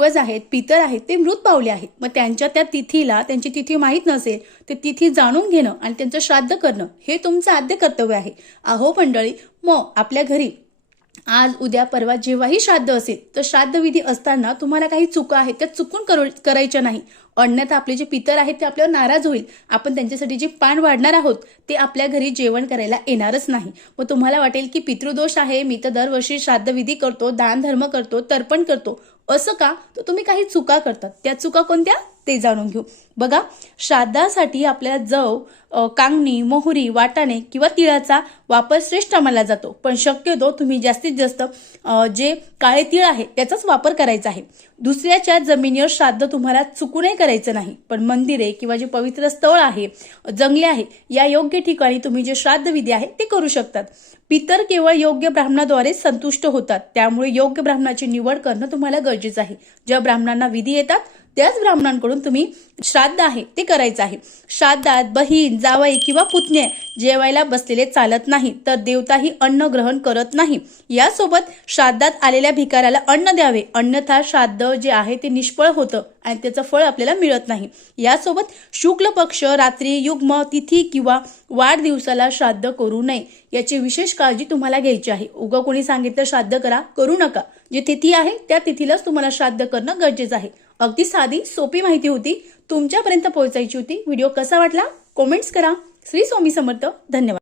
पूर्वज आहेत, पितर आहेत, ते मृत पावले आहेत. मग त्यांच्या त्या तिथीला त्यांची तिथी माहीत नसेल तर तिथी जाणून घेणं आणि त्यांचं श्राद्ध करणं हे तुमचं आद्य कर्तव्य आहे. अहो मंडळी, मग आपल्या घरी आज उद्या परवा जेव्हाही श्राद्ध असेल तर श्राद्धविधी असताना तुम्हाला काही चुका आहेत त्या चुकून करायच्या नाही. अन्यथा आपले जे पितर आहेत ते आपल्यावर नाराज होईल. आपण त्यांच्यासाठी जे पान वाढणार आहोत ते आपल्या घरी जेवण करायला येणारच नाही. मग तुम्हाला वाटेल की पितृदोष आहे, मी तर दरवर्षी श्राद्धविधी करतो, दान धर्म करतो, तर्पण करतो, असं का? तर तुम्ही काही चुका करतात. त्या चुका कोणत्या ते जाणून घेऊ. बघा, श्राद्धासाठी आपल्याला जव, कांगणी, मोहरी, वाटाणे किंवा तिळाचा वापर श्रेष्ठ मानला जातो. पण शक्यतो तुम्ही जास्तीत जास्त जे काळे तीळ आहे त्याचाच वापर करायचा आहे. दुसऱ्याच्या जमिनीवर श्राद्ध तुम्हाला चुकूनही करायचं नाही. पण मंदिरे किंवा जे पवित्र स्थळ आहे, जंगले आहे, या योग्य ठिकाणी तुम्ही जे श्राद्धविधी आहे ते करू शकतात. पितर केवळ योग्य ब्राह्मणाद्वारे संतुष्ट होतात. त्यामुळे योग्य ब्राह्मणाची निवड करणं तुम्हाला गरजेचं आहे. ज्या ब्राह्मणांना विधी येतात त्याच ब्राह्मणांकडून तुम्ही श्राद्ध आहे ते करायचं आहे. श्राद्धात बहीण, जावई किंवा पुतणे जेवायला बसलेले चालत नाही, तर देवताही अन्न ग्रहण करत नाही. यासोबत श्राद्धात आलेल्या भिकाऱ्याला अन्न द्यावे, अन्यथा श्राद्ध जे आहे ते निष्फळ होतं आणि त्याचं फळ आपल्याला मिळत नाही. यासोबत शुक्ल पक्ष, रात्री, युग्म तिथी किंवा वाढदिवसाला श्राद्ध करू नये, याची विशेष काळजी तुम्हाला घ्यायची आहे. उगा कोणी सांगितलं श्राद्ध करा, करू नका. जी तिथी आहे त्या तिथीलाच तुम्हाला श्राद्ध करणं गरजेचं आहे. अगदी साधी सोपी माहिती होती, तुमच्यापर्यंत पोहोचायची होती. व्हिडिओ कसा वाटला कमेंट्स करा. श्री स्वामी समर्थ. धन्यवाद.